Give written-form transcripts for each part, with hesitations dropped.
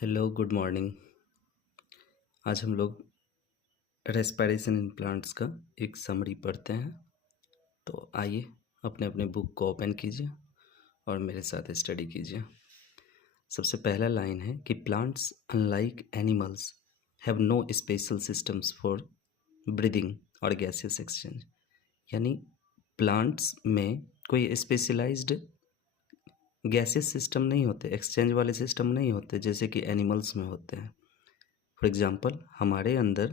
Hello good morning. आज हम लोग रेस्पिरेशन इन प्लांट्स का एक समरी पढ़ते हैं। तो आइए अपने अपने बुक को ओपन कीजिए और मेरे साथ स्टडी कीजिए। सबसे पहला लाइन है कि plants unlike animals have no special systems for breathing और गैसियस एक्सचेंज। यानी प्लांट्स में कोई स्पेशलाइज्ड गैसियस सिस्टम नहीं होते, एक्सचेंज वाले सिस्टम नहीं होते जैसे कि एनिमल्स में होते हैं। फॉर एग्जांपल हमारे अंदर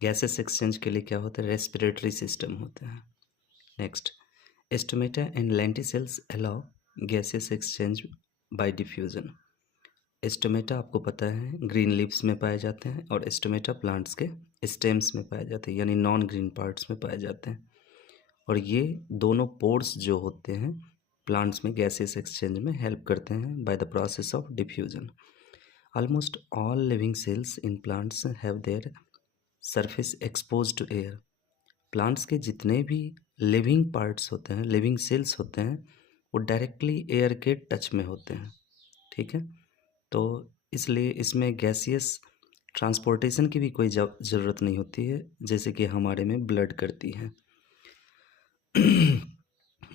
गैसेस एक्सचेंज के लिए क्या होता है, रेस्पिरेटरी सिस्टम होता है। Next, stomata and lenticels allow gases exchange bye diffusion. Stomata आपको पता है ग्रीन लीव्स में पाए जाते हैं और स्टोमेटा प्लांट्स के स्टेम्स में पाए जाते हैं, यानी नॉन ग्रीन पार्ट्स में पाए जाते हैं। और ये दोनों पोर्स जो होते हैं प्लांट्स में गैसेस एक्सचेंज में हेल्प करते हैं by the process of diffusion. Almost all living cells in plants have their surface exposed to air. Plants के जितने भी लिविंग पार्ट्स होते हैं, लिविंग सेल्स होते हैं, वो डायरेक्टली एयर के टच में होते हैं। ठीक है, तो इसलिए इसमें गैसियस ट्रांसपोर्टेशन की भी कोई ज़रूरत नहीं होती है जैसे कि हमारे में ब्लड करती है।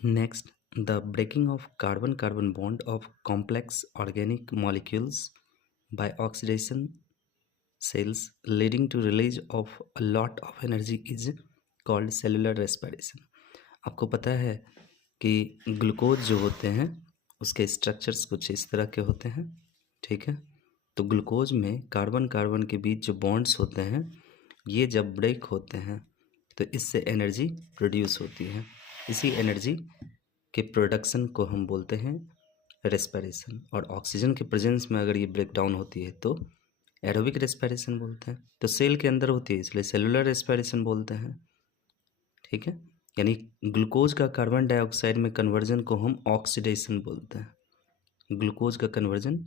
Next, the breaking of carbon carbon bond of complex organic molecules by oxidation cells leading to release of a lot of energy is called cellular respiration। आपको पता है कि ग्लूकोज जो होते हैं उसके स्ट्रक्चर्स कुछ इस तरह के होते हैं। ठीक है, तो ग्लूकोज में कार्बन कार्बन के बीच जो बॉन्ड्स होते हैं ये जब ब्रेक होते हैं तो इससे एनर्जी प्रोड्यूस होती है। इसी एनर्जी के प्रोडक्शन को हम बोलते हैं रेस्पिरेशन। और ऑक्सीजन के प्रेजेंस में अगर ये ब्रेक डाउन होती है तो एरोबिक रेस्पिरेशन बोलते हैं। तो सेल के अंदर होती है इसलिए सेलुलर रेस्पिरेशन बोलते हैं। ठीक है, यानी ग्लूकोज का कार्बन डाइऑक्साइड में कन्वर्जन को हम ऑक्सीडेशन बोलते हैं। ग्लूकोज का कन्वर्जन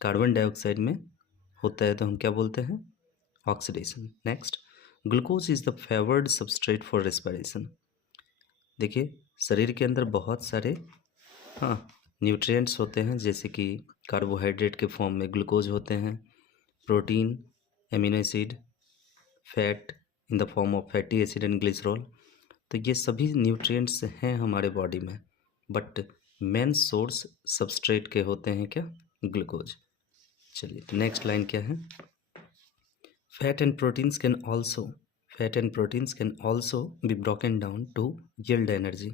कार्बन डाइऑक्साइड में होता है तो हम क्या बोलते हैं, oxidation. Next, glucose is the favoured substrate for respiration. देखिए शरीर के अंदर बहुत सारे न्यूट्रिएंट्स होते हैं जैसे कि कार्बोहाइड्रेट के फॉर्म में ग्लूकोज होते हैं, protein, amino acid, fat in the form of fatty acid and glycerol. तो ये सभी न्यूट्रिएंट्स हैं हमारे बॉडी में, बट मेन सोर्स सबस्ट्रेट के होते हैं क्या, ग्लूकोज। चलिए तो नेक्स्ट लाइन क्या है, fat and proteins can also be broken down to yield energy.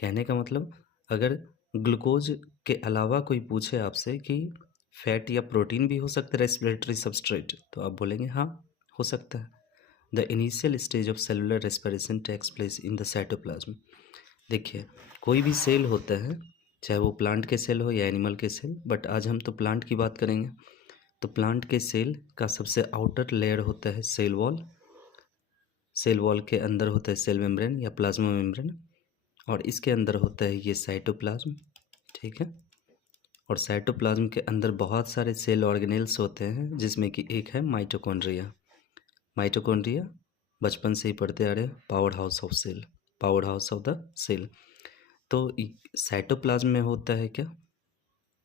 कहने का मतलब अगर ग्लूकोज के अलावा कोई पूछे आपसे कि फैट या प्रोटीन भी हो सकता है रेस्पिरेटरी सबस्ट्रेट, तो आप बोलेंगे हाँ हो सकता है। The initial stage of cellular respiration takes place in the cytoplasm. देखिए कोई भी सेल होता है, चाहे वो प्लांट के सेल हो या एनिमल के सेल, बट आज हम तो प्लांट की बात करेंगे। तो प्लांट के सेल का सबसे आउटर लेयर होता है सेल वॉल। सेल वॉल के अंदर होता है सेल मेम्ब्रेन या प्लाज्मा मेम्ब्रेन, और इसके अंदर होता है ये साइटोप्लाज्म। ठीक है, और साइटोप्लाज्म के अंदर बहुत सारे सेल ऑर्गेनेल्स होते हैं जिसमें कि एक है माइटोकॉन्ड्रिया। माइटोकॉन्ड्रिया बचपन से ही पढ़ते आ रहे हैं, powerhouse of cell, powerhouse of the cell. तो साइटोप्लाज्म में होता है क्या,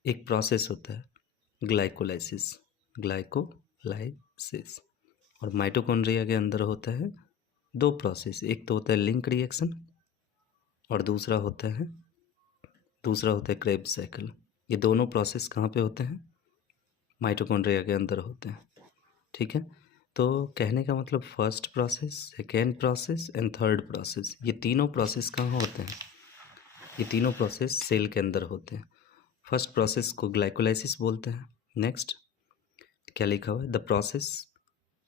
एक प्रोसेस होता है ग्लाइकोलाइसिस, ग्लाइकोलाइसिस। और माइटोकॉन्ड्रिया के अंदर होता है दो प्रोसेस, एक तो होता है लिंक रिएक्शन और दूसरा होता है क्रेब्स साइकिल। ये दोनों प्रोसेस कहाँ पे होते हैं, माइटोकॉन्ड्रिया के अंदर होते हैं। ठीक है, तो कहने का मतलब first process, second process and third process, ये तीनों प्रोसेस कहाँ होते हैं, ये तीनों प्रोसेस सेल के अंदर होते हैं। फर्स्ट प्रोसेस को ग्लाइकोलाइसिस बोलते हैं। नेक्स्ट क्या लिखा हुआ है, the process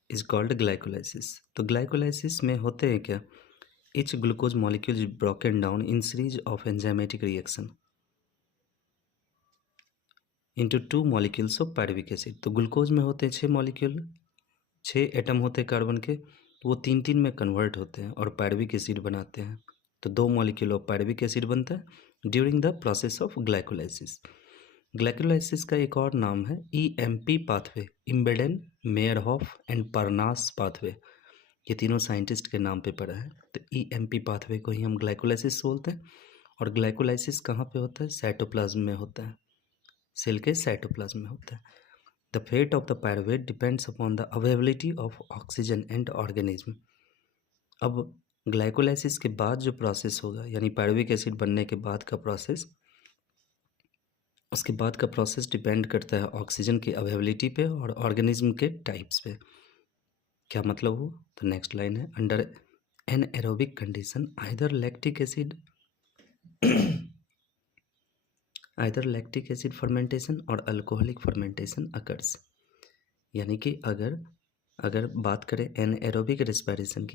is called glycolysis. तो ग्लाइकोलाइसिस में होते हैं क्या, each glucose molecule is broken down in series of enzymatic reaction into two molecules of pyruvic acid। तो ग्लूकोज में होते हैं 6 मॉलिक्यूल, 6 एटम होते हैं कार्बन के, तो वो 3 में कन्वर्ट होते हैं और पायरुविक एसिड बनाते हैं। तो 2 मॉलिक्यूल ऑफ पायरुविक एसिड बनता है during the process of glycolysis. Glycolysis का एक और नाम है EMP पाथवे, इम्बेडेन, मेयरहॉफ एंड परनास पाथवे। ये तीनों साइंटिस्ट के नाम पे पढ़ा है। तो EMP पाथवे को ही हम ग्लाइकोलाइसिस बोलते हैं। और ग्लाइकोलाइसिस कहाँ पे होता है, साइटोप्लाज्म में होता है, सेल के साइटोप्लाज्म में होता है। The fate of the pyruvate depends upon the availability of oxygen and organism. अब ग्लाइकोलाइसिस के बाद जो प्रोसेस होगा, यानी पायरुविक एसिड बनने के बाद का प्रोसेस, उसके बाद का प्रोसेस डिपेंड करता है ऑक्सीजन की अवेलेबिलिटी पे और ऑर्गेनिज्म के टाइप्स पे। क्या मतलब हो? तो नेक्स्ट लाइन है, under anaerobic condition either lactic acid fermentation और अल्कोहलिक फर्मेंटेशन अकर्स। यानी कि अगर बात करें एनएरोबिक रेस्पिरेशन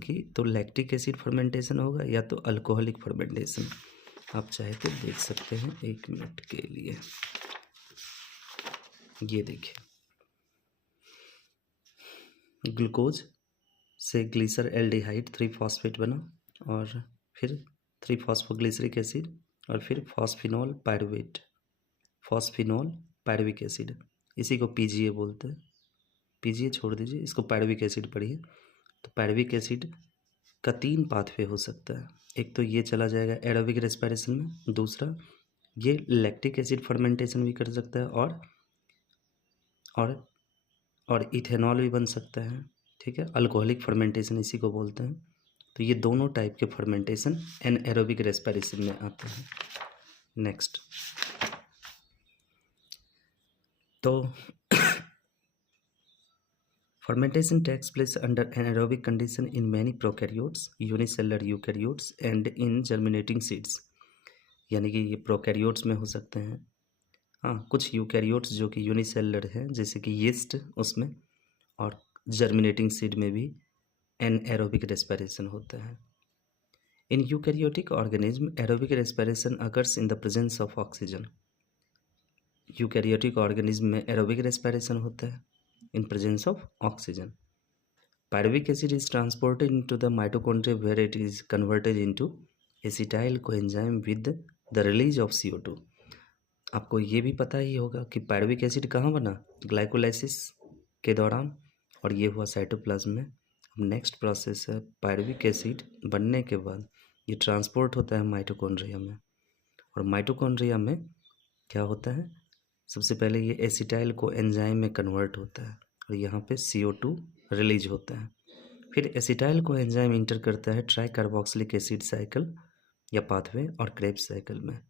की तो लैक्टिक एसिड फर्मेंटेशन होगा या तो अल्कोहलिक फर्मेंटेशन। आप चाहे तो देख सकते हैं 1 मिनट के लिए। ये देखिए, ग्लूकोज से ग्लीसर एल्डिहाइड 3 फॉस्फेट बना और फिर 3 फॉस्फोग्लिसरिक एसिड और फिर फॉस्फिनॉल पायरुविक एसिड, इसी को पीजीए बोलते हैं। पीजीए छोड़ दीजिए, इसको पायरुविक एसिड पढ़िए। तो पायरुविक एसिड का 3 पाथवे हो सकता है। एक तो ये चला जाएगा एरोबिक रेस्पिरेशन में, दूसरा ये लैक्टिक एसिड फर्मेंटेशन भी कर सकता है और इथेनॉल भी बन सकता है। ठीक है, अल्कोहलिक फर्मेंटेशन इसी को बोलते हैं। तो ये दोनों टाइप के फर्मेंटेशन एनएरोबिक रेस्पिरेशन में आते हैं। नेक्स्ट, तो fermentation takes place under anaerobic condition in many prokaryotes, unicellular eukaryotes and in germinating seeds। यानी कि ये प्रोकैरियोट्स में हो सकते हैं। हाँ, कुछ यूकैरियोट्स जो कि यूनिसेलुलर हैं, जैसे कि यीस्ट उसमें, और जर्मिनेटिंग सीड में भी एनएरोबिक रेस्पिरेशन होता है। In eukaryotic organism aerobic respiration occurs in the presence of oxygen. Eukaryotic organism में एरोबिक रेस्पिरेशन होता है in presence of oxygen. Pyruvic acid is transported into the mitochondria where it is converted into acetyl coenzyme with the release of CO2। आपको ये भी पता ही होगा कि pyruvic acid कहाँ बना? ग्लाइकोलाइसिस के दौरान, और ये हुआ साइटोप्लाज्म में। अब नेक्स्ट प्रोसेस है, पायरुविक एसिड बनने के बाद ये ट्रांसपोर्ट होता है माइटोकॉन्ड्रिया में, और माइटोकॉन्ड्रिया में क्या होता है? सबसे पहले ये एसिटाइल को एंजाइम में कन्वर्ट होता है और यहाँ पे CO2 रिलीज होता है। फिर एसिटाइल को एंजाइम इंटर करता है ट्राई कार्बोक्सिलिक एसिड साइकिल या पाथवे और क्रेब्स साइकिल में।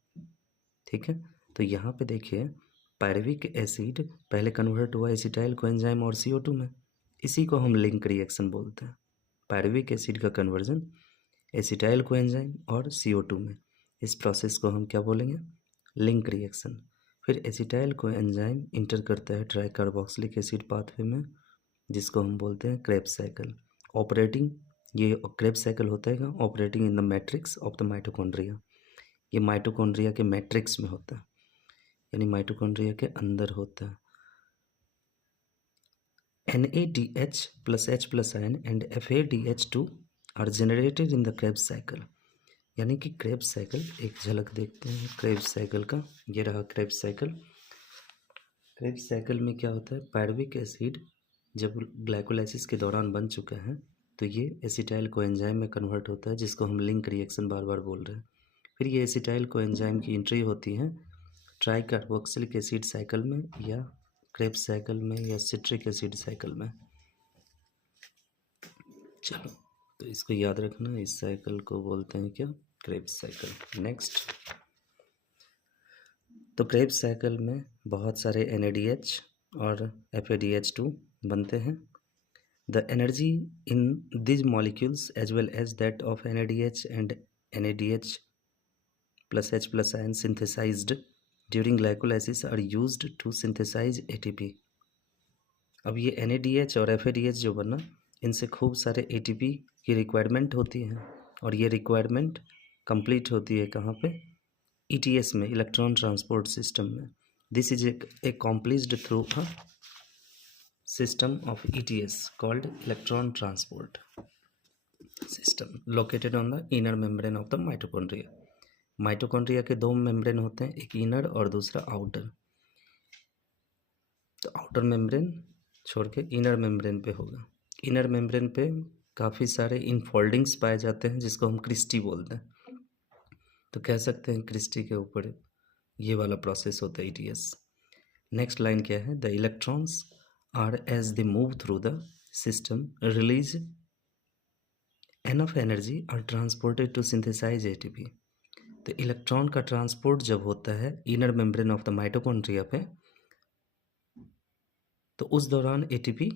ठीक है, तो यहाँ पे देखिए, पायरुविक एसिड पहले कन्वर्ट हुआ एसिटाइल को एंजाइम और CO2 में, इसी को हम लिंक रिएक्शन बोलते हैं। पायरुविक एसिड का कन्वर्जन एसिटाइल को एंजाइम और CO2 में, इस प्रोसेस को हम क्या बोलेंगे? Link reaction. फिर एसिटाइल को एंजाइम इंटर करता है ट्राई कार्बोक्सिलिक एसिड पाथवे में, जिसको हम बोलते हैं क्रेब्स साइकिल। ऑपरेटिंग, ये क्रेब्स साइकिल होता है operating in the matrix of the mitochondria. ये माइटोकॉन्ड्रिया के मैट्रिक्स में होता है, यानी माइटोकॉन्ड्रिया के अंदर होता है। NADH plus H plus ion and FADH2 are generated in the Krebs cycle. यानी कि क्रेब्स साइकिल, एक झलक देखते हैं क्रेब्स साइकिल का। ये रहा क्रेब्स साइकिल। क्रेब्स साइकिल में क्या होता है? पायरुविक एसिड जब ग्लाइकोलाइसिस के दौरान बन चुका है तो ये एसिटाइल को एंजाइम में कन्वर्ट होता है, जिसको हम लिंक रिएक्शन बार बार बोल रहे हैं। फिर ये एसिटाइल को एंजाइम की एंट्री होती है ट्राई कार्बोक्सिलिक एसिड साइकिल में, या क्रेब्स साइकिल में, या सिट्रिक एसिड साइकिल में। चलो, तो इसको याद रखना, इस साइकिल को बोलते हैं क्या? Krebs cycle. नेक्स्ट, तो क्रेब्स साइकिल में बहुत सारे NADH और FADH2 बनते हैं। The energy in these molecules as well as that of NADH and NADH plus H plus ion synthesized during glycolysis are used to synthesize ATP। अब ये NADH और FADH जो बना, इनसे खूब सारे ATP की रिक्वायरमेंट होती है, और ये रिक्वायरमेंट कंप्लीट होती है कहाँ पे? ETS में, इलेक्ट्रॉन ट्रांसपोर्ट सिस्टम में। This is accomplished through a system of ETS called electron transport system located on the inner membrane of the mitochondria। Mitochondria के 2 मेम्ब्रेन होते हैं, एक इनर और दूसरा आउटर। तो आउटर मेम्ब्रेन छोड़ के इनर मेम्ब्रेन पे होगा। इनर मेम्ब्रेन पे काफ़ी सारे इनफोल्डिंग्स पाए जाते हैं, जिसको हम क्रिस्टी बोलते हैं। तो कह सकते हैं क्रिस्टी के ऊपर ये वाला प्रोसेस होता है ETS। नेक्स्ट लाइन क्या है? The electrons are as they move through the system release enough energy are transported to synthesize ATP. तो इलेक्ट्रॉन का ट्रांसपोर्ट जब होता है inner membrane of the mitochondria पे, तो उस दौरान एटीपी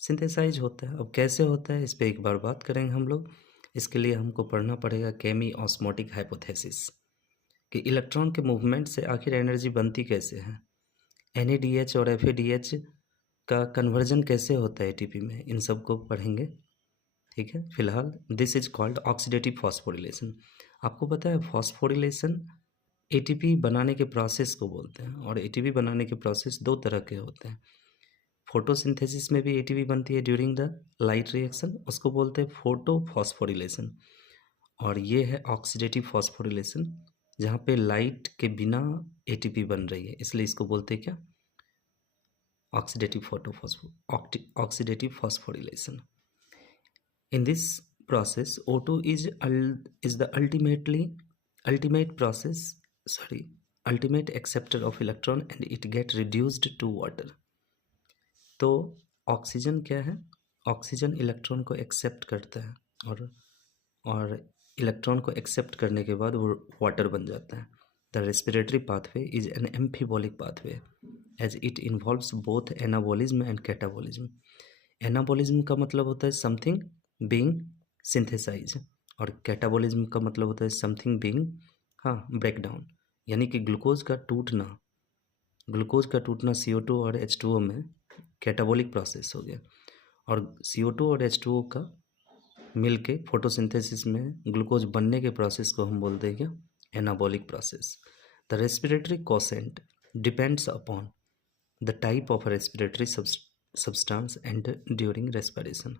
सिंथेसाइज होता है। अब कैसे होता है इस पे एक बार बात करेंगे हम लोग। इसके लिए हमको पढ़ना पड़ेगा केमी ऑस्मोटिक हाइपोथेसिस कि इलेक्ट्रॉन के मूवमेंट से आखिर एनर्जी बनती कैसे है, NADH और FADH का कन्वर्जन कैसे होता है एटीपी में, इन सब को पढ़ेंगे। ठीक है, फिलहाल this is called oxidative phosphorylation. आपको पता है फॉस्फोरिलेशन एटीपी बनाने के प्रोसेस को बोलते हैं, और एटीपी बनाने के प्रोसेस दो तरह के होते हैं। फोटोसिंथेसिस में भी एटीपी बनती है ड्यूरिंग द लाइट रिएक्शन, उसको बोलते हैं फोटो फॉस्फोरिलेशन। और ये है ऑक्सीडेटिव फॉस्फोरिलेशन, जहाँ पे लाइट के बिना एटीपी बन रही है, इसलिए इसको बोलते हैं क्या? Oxidative phosphorylation. In this process, O2 is the ultimate acceptor of electron and it get reduced to water. तो ऑक्सीजन क्या है? ऑक्सीजन इलेक्ट्रॉन को एक्सेप्ट करता है, और इलेक्ट्रॉन को एक्सेप्ट करने के बाद वो वाटर बन जाता है। The respiratory pathway is an amphibolic pathway as it involves both anabolism and catabolism. Anabolism का मतलब होता है समथिंग बीइंग सिंथेसाइज, और कैटाबॉलिज्म का मतलब होता है समथिंग बीइंग ब्रेक डाउन। यानी कि ग्लूकोज का टूटना CO2 और H2O में कैटाबॉलिक प्रोसेस हो गया, और CO2 और H2O का मिलके फोटोसिंथेसिस में ग्लूकोज बनने के प्रोसेस को हम बोलते हैं क्या? Anabolic process. The respiratory quotient depends upon the type of respiratory substance and during respiration.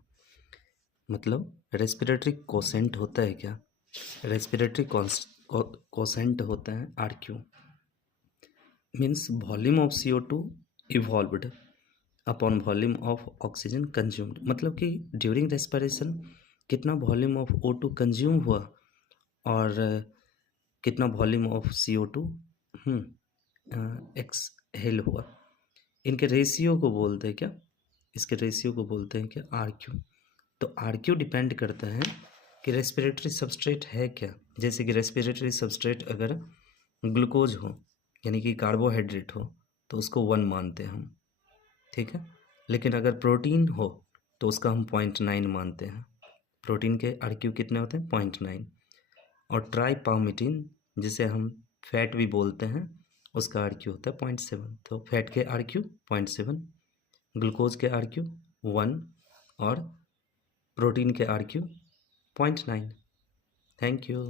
मतलब रेस्पिरेटरी कोसेंट होता है क्या? रेस्पिरेटरी कोसेंट होता है RQ, means volume of CO2 evolved upon volume of oxygen consumed. मतलब कि ड्यूरिंग रेस्पिरेशन कितना volume of O2 consume हुआ और कितना वॉल्यूम ऑफ CO2 एक्सहेल हुआ, इनके रेशियो को बोलते हैं क्या? इसके रेशियो को बोलते हैं क्या? RQ। तो RQ डिपेंड करता है कि रेस्पिरेटरी सबस्ट्रेट है क्या। जैसे कि रेस्पिरेटरी सबस्ट्रेट अगर ग्लूकोज हो यानी कि कार्बोहाइड्रेट हो तो उसको 1 मानते हैं हम, ठीक है। लेकिन अगर प्रोटीन हो तो उसका हम 0.9 मानते हैं। प्रोटीन के RQ कितने होते हैं? 0.9। और ट्राईपामिटीन जिसे हम फैट भी बोलते हैं उसका RQ होता है 0.7। तो फैट के RQ 0.7, ग्लूकोज के RQ 1 और प्रोटीन के RQ 0.9। Thank you.